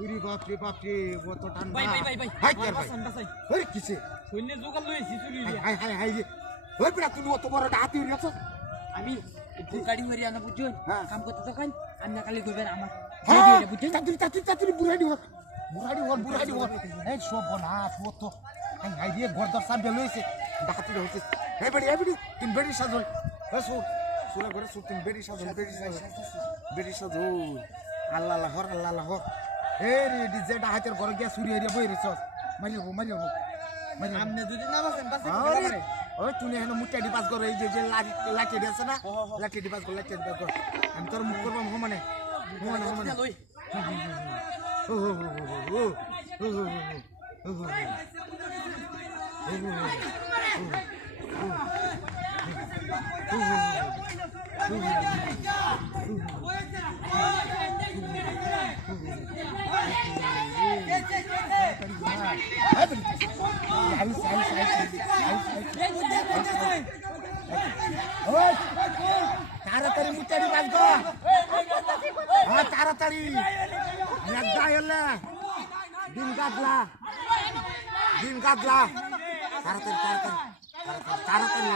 পুরি বাপরে কত ঠান্ডা ভাই হাই ভাই বাসাই ওরে কিসে সৈন্য জোগাল লইছি চুরি হাই ওই বেটা তুমি অত বড় হাতি উড়েছ আমি গাড়ি মারি আনা বুঝছেন হ্যাঁ। কাম করতে তখন আমি না কালি করবেন আমার বুঝছেন তাড়াতাড়ি বুড়াড়ি হর এই সব বনা সব তো হাই দিয়ে ঘরদার সামনে লইছে ডাকাতি হইছে এই বেড়ি তুমি বেড়ি সাজল হ্যাঁ সুরা ঘরে সুর তুমি বেড়ি সাজল আল্লাহ হর এই রে ডিজেটা হাতের ঘরে গিয়া চুরি হইয়া বই রেছ মারি আপনি যদি না বাসেন ওই তুমি এখানে মুটাডি পাস করো এই যে লাঠি আছে না লাঠি পাস কর আমি তোর মুখ করবো মানে লই তাড়াতাড়ি মুটাডি পাস কর হ্যাঁ তাড়াতাড়ি ডিম কাটলা তাড়াতাড়ি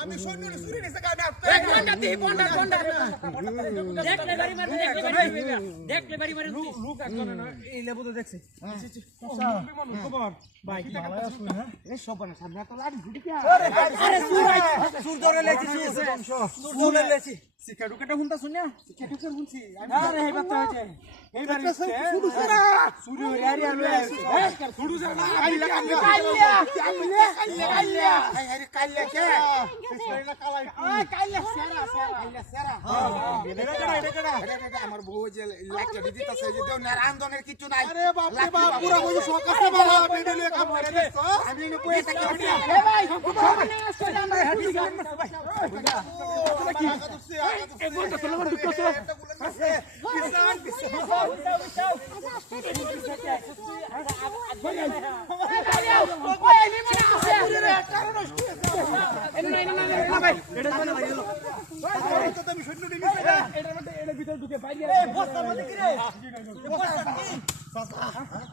আমি সৈন্য চুরি নিছে দেখলে বাড়ি মারি লোক একজন না এই লেবু তো দেখছি খবর ভাই কি ভালো আছো না এই সব না সামনে তো লাড়ি ঘুটি কি আরে সুর ধরে লেছি সুর লেছি সিকাডুকাটা হুনতা শুনিয়া সিকাডুকার হুনছি আরে হেবা তো হইছে হেবা সুডু সারা সুডু রেরি আলো সুডু সারা কাল্লা কে আমার বউ যে লাইটটা দিতেছে যে দেও না আন্দোলনের কিছু নাই আরে বাপ রে বাপ পুরো বই শোক আছে বাবা মেডেলে কাম করে দিছো আমি এনে বসে থাকি এ ভাই খবর নেই আসলে আমরা হাঁটি গেলাম ভাই এক ঘন্টা চলে মানে ঢুকছো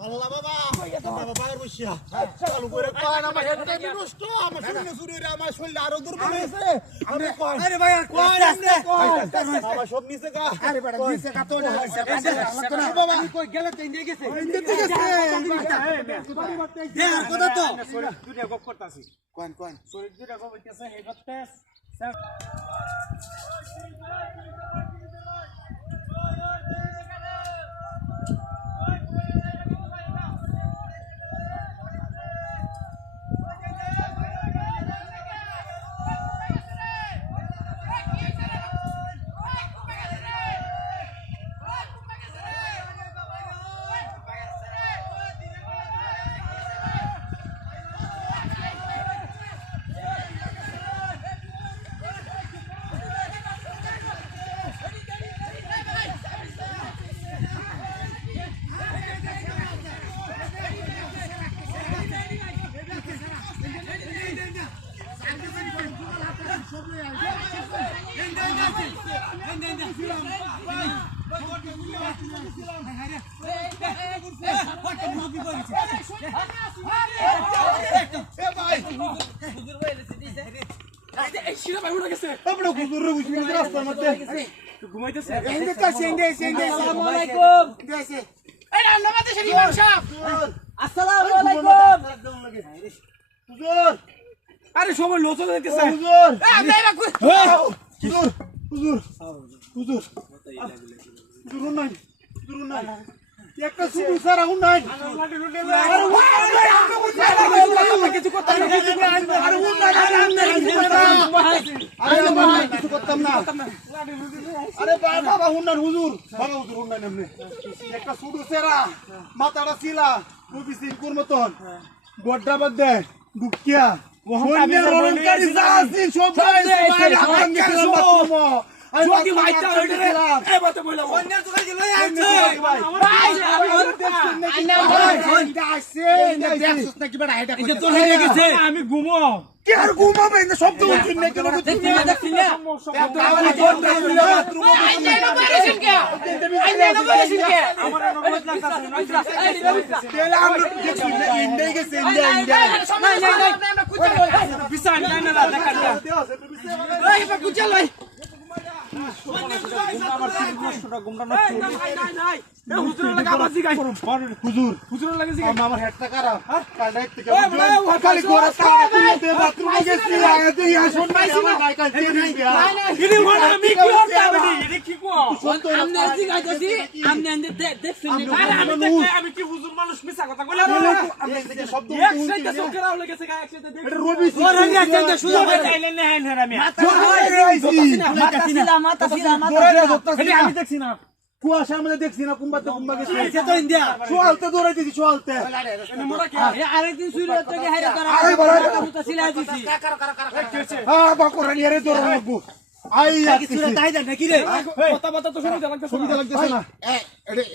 আল্লাহ বাবা বাবা বাইরে বসিয়া চালু করে কয় না আমার হেডটা নষ্ট আমার শরীরে শরীরে আমার শরীর আরো দুর্বল হয়েছে আমি কয় আরে ভাই কয় আমার সব নিচে গা আরে বড় দিছে কা তো না বাবা আমি কই গেলে তো ইন্ডিয়া গেছে ইন্দে ঠিক আছে দেখ কথা তো দুইটা গপ করতাছি কোন শরীর দুইটা গপ হইতাছে হেবাতে আরে সময় লোচ হয়ে গেছে হুজুর হুজুর হুজুর হুজুর হুজুর নাই একটা সুদু সারা হুন নাই আরে কিছু করতাম না আরে হুন নাই আরে কিছু করতাম না আরে বাবা হুন নাই হুজুর বাবা হুজুর হুন নাই এমনি একটা সুদু সারা মাথাটা ছিলা ওই বিসির কোর মতন গড্ডা বাদে ডুকিয়া যোগী ভাইটা হইছে রে এই বাতে বইলা অন্যের দোকানে গেল আইছে ভাই ভাই এটা আসছে এটা দেখছস নাকি বেটা এটা এটা তোর হয়ে গেছে আমি ঘুমো কি আর ঘুমাবে না শব্দ উঠছে না কেন দেখছি না আমার নরমাল লাগতাছে তেলা আমরা দেখছি না ইন্ডিয়া গেছে ইন্ডিয়া বিসান জানা না দেখা এই বা কুচাল ভাই আমার নষ্টটা গুমটা নষ্ট নাই এ হুজুর লাগা বাজি গাই হুজুর লাগা জি আমার হেডটা খারাপ কালটা থেকে খালি গোরা সারা তুলতে বাথরুম গেছি আয়াতে ইয়া শুন ভাই আমার গায় কাল দিয়ে দিবি ইনি হল আমি কি করতে হবে ইনি কি কো আমনে আসি গাইতাছি আমনে আনতে দেখছেন নি আরে আমি কি হুজুর মানুষ মিছা কথা কইলাম আমরা থেকে শব্দ একসাথে চোখেরাও লেগেছে গায় একসাথে দেখ এটা রবি ওরে আমি একসাথে শুরু করে চাইলেন না হেন আমি মাথা এটা আমি দেখছি না কুয়াশার মধ্যে দেখছি না কুম্বাতে কুম্বা গেছে এটা তো ইন্ডিয়া সোয়ালতে দৌড়াইতেছি সোয়ালতে মোরা কি আরেকদিন শুরু হচ্ছে কি হাইরে তারা আরে বড় মুতা সিলাই দিছি হ্যাঁ বাকরানি আরে দৌড়ানো লাগবো আই সুরে তাই দেন নাকি রে কথা কথা তো শুনতে লাগতেছে সুবিধা লাগতেছে না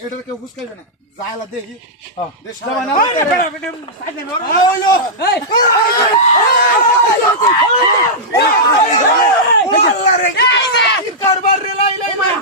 এটা কেউ বুঝকাইবে না যাইলা দেখি দেশ যাবা না আল্লাহ রে কারবার রে লাই লাই ভাই